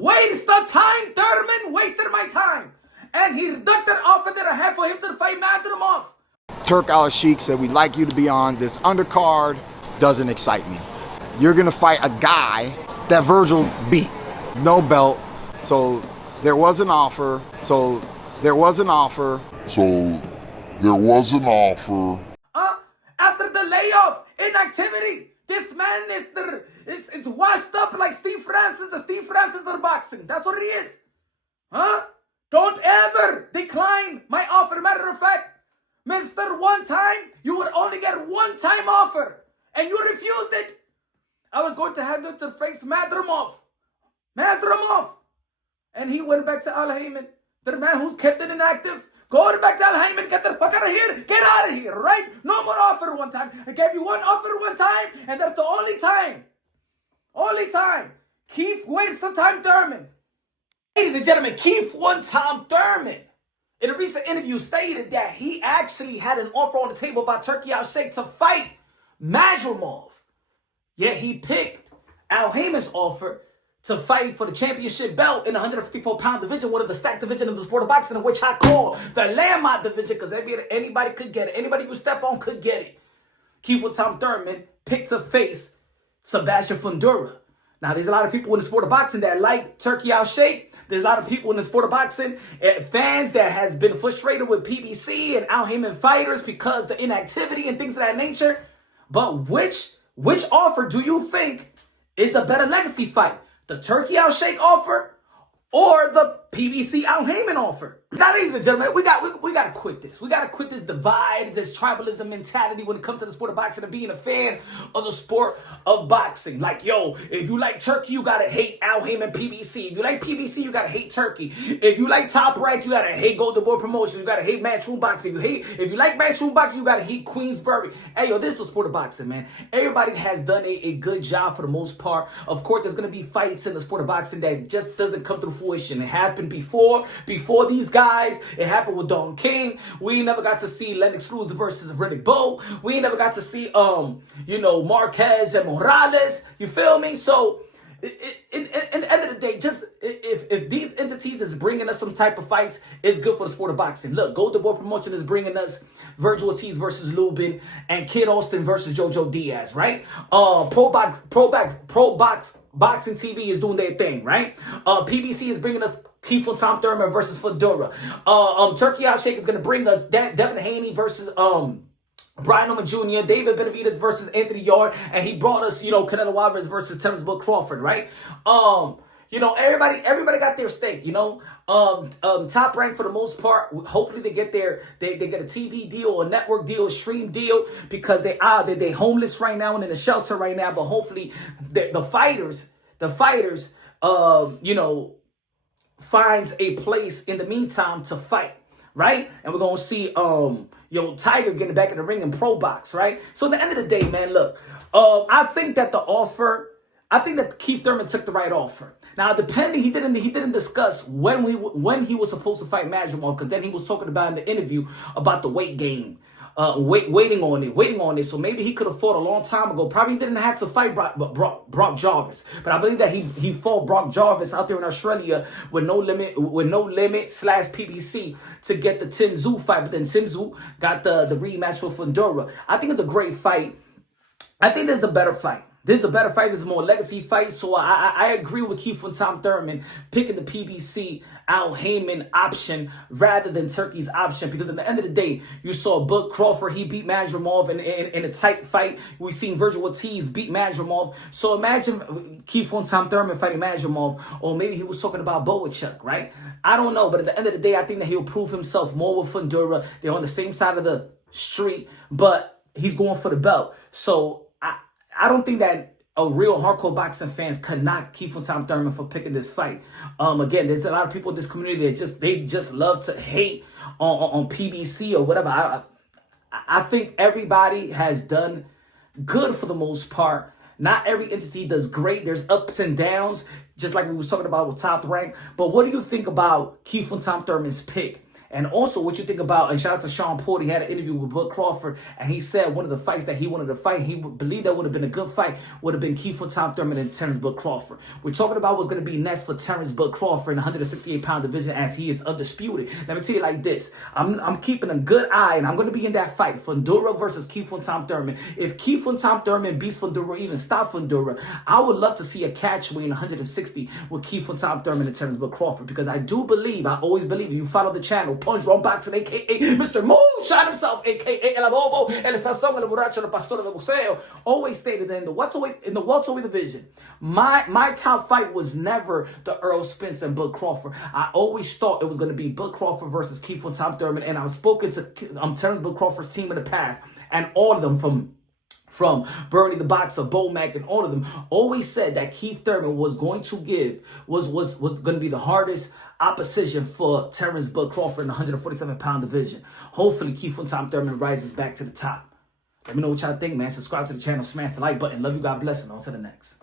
Waste of time, Thurman. Wasted my time. And he rejected the offer that I had for him to fight Madrimov. Turki Alalshikh said, we'd like you to be on this undercard. Doesn't excite me. You're going to fight a guy that Vergil beat. No belt. So there was an offer. After the layoff, inactivity, this man is washed up like Steve Francis. The Steve Francis of boxing. That's what he is. Huh? Don't ever decline my offer. Matter of fact, Mr. One Time, you would only get one time offer. And you refused it. I was going to have him to face Madrimov. And he went back to Al Haymon. The man who's kept it inactive. Go back to Al Haymon. Get the fuck out of here. Get out of here, right? No more offer one time. I gave you one offer one time, and that's the only time. Keith wastes some time, Thurman. Ladies and gentlemen, Keith One Time Thurman, in a recent interview, stated that he actually had an offer on the table by Turki Alalshikh to fight Madrimov. Yet he picked Al Haymon's offer to fight for the championship belt in the 154-pound division, one of the stacked division of the sport of boxing, which I call the landmine division, because anybody could get it. Anybody you step on could get it. Keith One Time Thurman picked to face Sebastian Fundora. Now, there's a lot of people in the sport of boxing that like Turki Alalshikh. There's a lot of people in the sport of boxing, fans that has been frustrated with PBC and Al Haymon fighters because the inactivity and things of that nature. But which offer do you think is a better legacy fight? The Turki Alalshikh offer or the PBC Al Haymon offer? Now, ladies and gentlemen, we got to quit this. We got to quit this divide, this tribalism mentality when it comes to the sport of boxing and being a fan of the sport of boxing. Like, yo, if you like Turki, you got to hate Al Haymon PBC. If you like PBC, you got to hate Turki. If you like Top Rank, you got to hate Golden Boy Promotions. You got to hate Matchroom Boxing. If you like Matchroom Boxing, you got to hate Queensbury. Hey, yo, this was sport of boxing, man. Everybody has done a good job for the most part. Of course, there's going to be fights in the sport of boxing that just doesn't come to fruition. It happened before these guys. It happened with Don King. We never got to see Lennox Lewis versus Riddick Bowe. We never got to see Marquez and Morales. You feel me? So in the end of the day, just if these entities is bringing us some type of fights, it's good for the sport of boxing. Look, Golden Boy Promotion is bringing us Vergil Ortiz versus Lubin and Kid Austin versus JoJo Diaz, right? Pro Boxing TV is doing their thing, right? PBC is bringing us Keith One Time Thurman versus Fundora. Turki Alalshikh is going to bring us Devin Haney versus Brian Oman Jr., David Benavidez versus Anthony Yard, and he brought us, Canelo Alvarez versus Terence Crawford, right? Everybody got their stake, Top Rank for the most part. Hopefully they get they get a TV deal, a network deal, a stream deal, because they homeless right now and in a shelter right now. But hopefully the fighters, finds a place in the meantime to fight, right? And we're gonna see Tiger getting back in the ring in pro box, right? So at the end of the day, man, look, I think that Keith Thurman took the right offer. Now, depending, he didn't discuss when he was supposed to fight Madrimov, because then he was talking about in the interview about the weight gain. Waiting on it. So maybe he could have fought a long time ago. Probably didn't have to fight Brock Jarvis. But I believe that he fought Brock Jarvis out there in Australia with no limit /PBC to get the Tim Tszyu fight. But then Tim Tszyu got the rematch with Fundora. I think it's a great fight. I think there's a better fight. This is a better fight. This is a more legacy fight. So I agree with Keith One Time Thurman picking the PBC Al Haymon option rather than Turki's option, because at the end of the day, you saw Crawford, he beat Madrimov in a tight fight. We've seen Vergil Ortiz beat Madrimov. So imagine Keith One Time Thurman fighting Madrimov, or maybe he was talking about Boachuk, right? I don't know, but at the end of the day, I think that he'll prove himself more with Fundora. They're on the same side of the street, but he's going for the belt. So I don't think that a real hardcore boxing fans could knock Keith One Time Thurman for picking this fight. Again, there's a lot of people in this community that they just love to hate on PBC or whatever. I think everybody has done good for the most part. Not every entity does great. There's ups and downs, just like we was talking about with Top Rank. But what do you think about Keith One Time Thurman's pick? And also what you think about, and shout out to Sean Porter, he had an interview with Bud Crawford, and he said one of the fights that he wanted to fight, he believed that would have been a good fight, would have been Keith Tom Thurman and Terence Bud Crawford. We're talking about what's going to be next for Terence Bud Crawford in the 168-pound division, as he is undisputed. Let me tell you like this, I'm keeping a good eye, and I'm going to be in that fight, Fundora versus Keith Tom Thurman. If Keith Tom Thurman beats Fundora, even stop Fundora, I would love to see a catch weight in 160 with Keith Tom Thurman and Terence Bud Crawford, because I do believe, I always believe, you follow the channel, Punch Wrong Boxing, a.k.a. Mr. Moonshine himself, a.k.a. El Adobo, El Sazón, El Borracho, El Pastor de Boxeo, always stated in the welterweight division, my top fight was never the Earl Spence and Bud Crawford. I always thought it was going to be Bud Crawford versus Keith Tom Thurman, and I've spoken to Terence Bud Crawford's team in the past, and all of them from Bernie the Boxer, Bo Mack, and all of them always said that Keith Thurman was going to was going to be the hardest opposition for Terence Bud Crawford in the 147-pound division. Hopefully, Keith Tom Thurman rises back to the top. Let me know what y'all think, man. Subscribe to the channel, smash the like button. Love you, God bless, and on to the next.